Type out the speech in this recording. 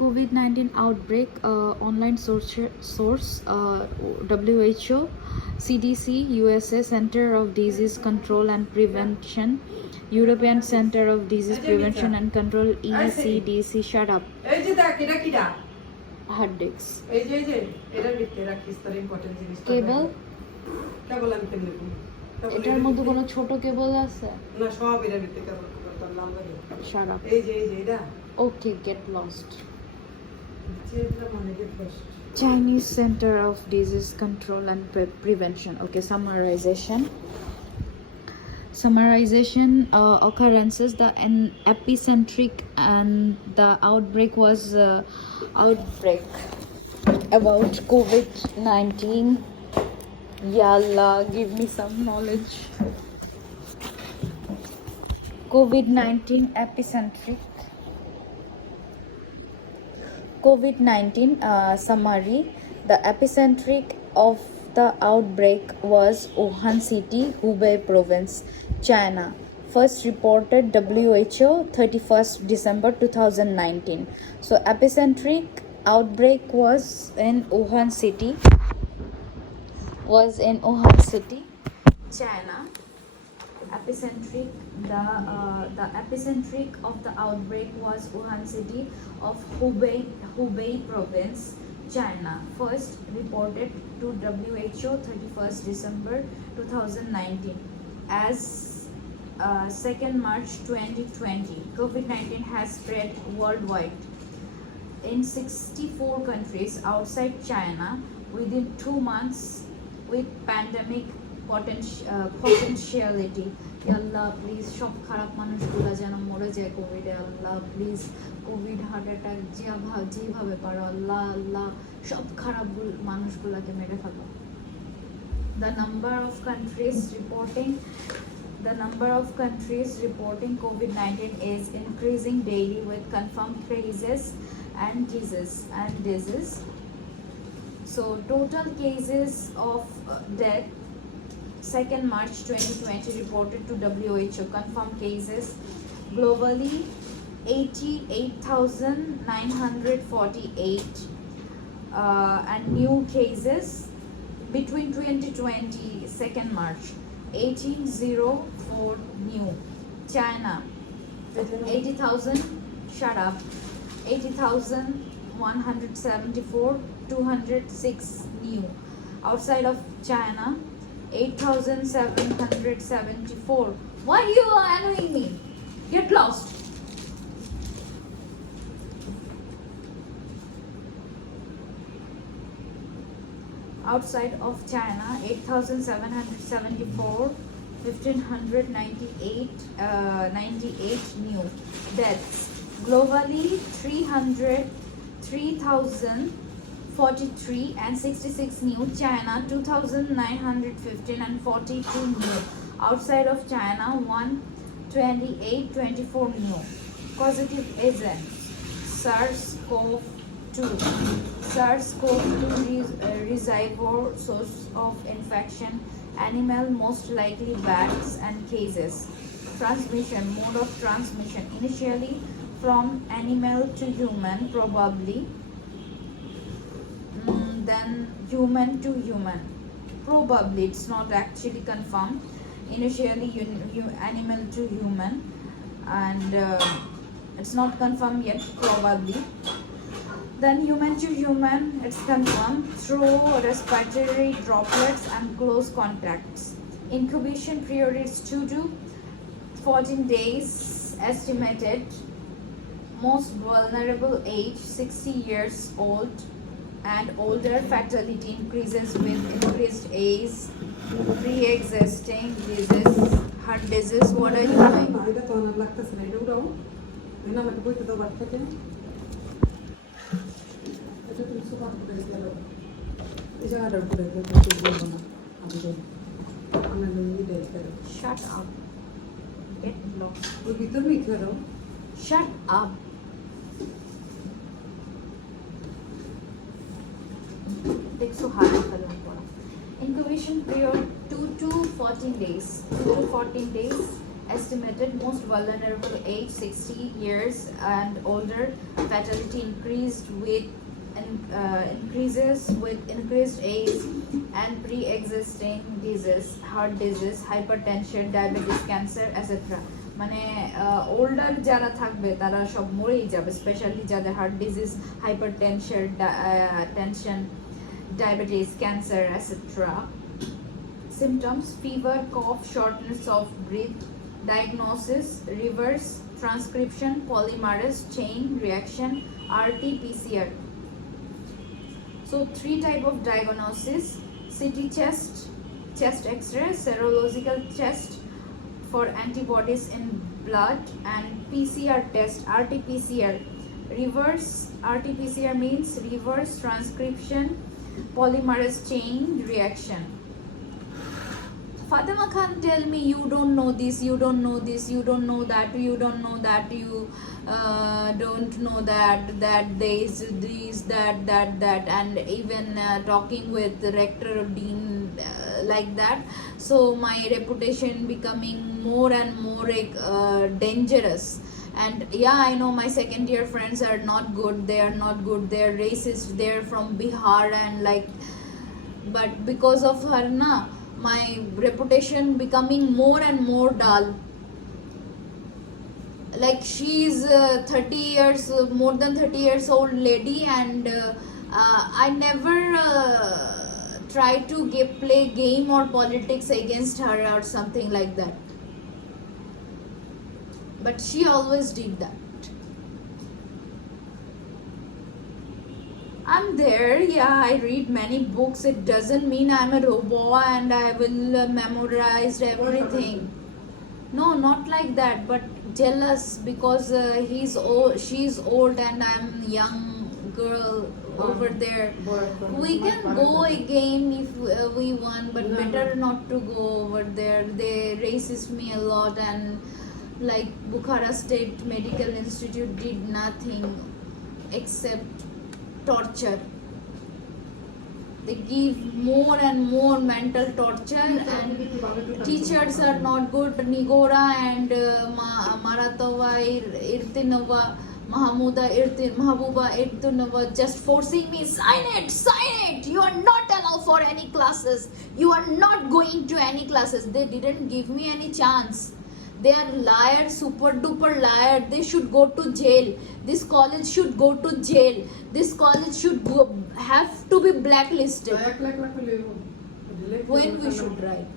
COVID-19 outbreak, online source WHO, CDC, USA Center of Disease Control and Prevention, European Center of Disease Prevention and Control, ECDC. Shut up. Hard disks. কেবল এটার মধ্যে কোনো ছোট কেবল আছে না সব এর ভিতরে কেবল তার নাম জানি Shut up. এই যে এটা Okay, get lost. যেটা মানে get first Chinese Center of Disease Control and Prevention. Okay, summarization occurrences. The epicentric and the outbreak was outbreak about COVID-19. Yalla, give me some knowledge. COVID-19 epicentric. COVID-19 summary. The epicentric of the outbreak was Wuhan City, Hubei Province, China. First reported WHO 31st December 2019. So epicentric outbreak was in Wuhan City, China. Epicentric, the epicentric of the outbreak was Wuhan City of Hubei Province, China. First reported to WHO 31st December 2019. As 2nd March 2020, COVID-19 has spread worldwide in 64 countries outside China within 2 months with pandemic potentiality. Allah please সব খারাপ মানুষগুলো যেন মরে যায় কোভিডে। আল্লাহ please Covid heart attack যেভাবে পারো আল্লাহ আল্লাহ সব খারাপ মানুষগুলোকে মেরে ফেলো। The number of countries reporting COVID-19 is increasing daily with confirmed cases and disease. So total cases of death 2nd March 2020 reported to WHO. Confirmed cases globally 88,948 and new cases between 2020 2nd March 1804 new. China 80,000 shut up 80,174 206 new. Outside of China 8,774. Why you are annoying me? Get lost. Outside of China 8,774 1,598 98 new deaths. Globally 3,043 and 66 new. China 2,915 and 42 new. Outside of China 128 24 new. Positive agents SARS-CoV-2 reservoir source of infection animal, most likely bats and cases. Transmission mode of transmission initially from animal to human, probably then human to human. Probably, it's not actually confirmed. Initially animal to human and it's not confirmed yet, probably. Then human to human, it's confirmed through respiratory droplets and close contacts. Incubation period is 2 to 14 days estimated. Most vulnerable age 60 years old and older. Fatality increases with increased age. Pre-existing disease, heart disease. What are you doing? এটা তো অনেক লাগতেছে না এটা উঠাও না আমাকে বইতে দাও বাদ থেকে এটা তুমি সোফা করে দিও এই জায়গাটার উপরে বলবো না আমি লুঙ্গি দেই করো Shut up. Get lost. ওই ভিতর মিট করো Shut up. দেখছো হারাম কালাম পড়া। Incubation period 2 to 14 days. 2 to 14 days estimated most vulnerable age 60 years and older. Fatality increases with increased age and pre-existing disease, heart disease, hypertension, diabetes, cancer, etc. মানে older যারা থাকবে তারা সব মরেই যাবে, স্পেশালি যাদের heart disease, hypertension, tension, diabetes, cancer, etc. Symptoms: fever, cough, shortness of breath. Diagnosis: reverse transcription polymerase chain reaction, RT-PCR. So 3 type of diagnosis: CT chest, chest X-ray, serological test for antibodies in blood, and PCR test, RT-PCR. Reverse RT-PCR means reverse transcription polymerase chain reaction. Fatima Khan, tell me, you don't know this, you don't know this, you don't know that, you don't know that, you don't know that there is this, that, and even talking with the rector or dean like that. So my reputation becoming more and more dangerous. And yeah, I know my second year friends are not good, they are not good, they are racist, they are from Bihar, and like, but because of her na, my reputation becoming more and more dull. Like, she's 30 years, more than 30 years old lady, and I never try to play game or politics against her or something like that, but she always did that. I'm there, yeah, I read many books. It doesn't mean I'm a robot and I will memorize everything. No, not like that, but jealous because she's old and I'm young girl over there. We can go again if we want, but better not to go over there. They racist me a lot, and like Bukhara State Medical Institute did nothing except torture. They give more and more mental torture, and teachers are not good. Nigora and Maratova, Irtinova, Mahabuba Irtinova just forcing me, sign it, you are not allowed for any classes, you are not going to any classes. They didn't give me any chance. They are liars, super duper liar. They should go to jail. This college should go to jail. This college should have to be blacklisted. When we should write?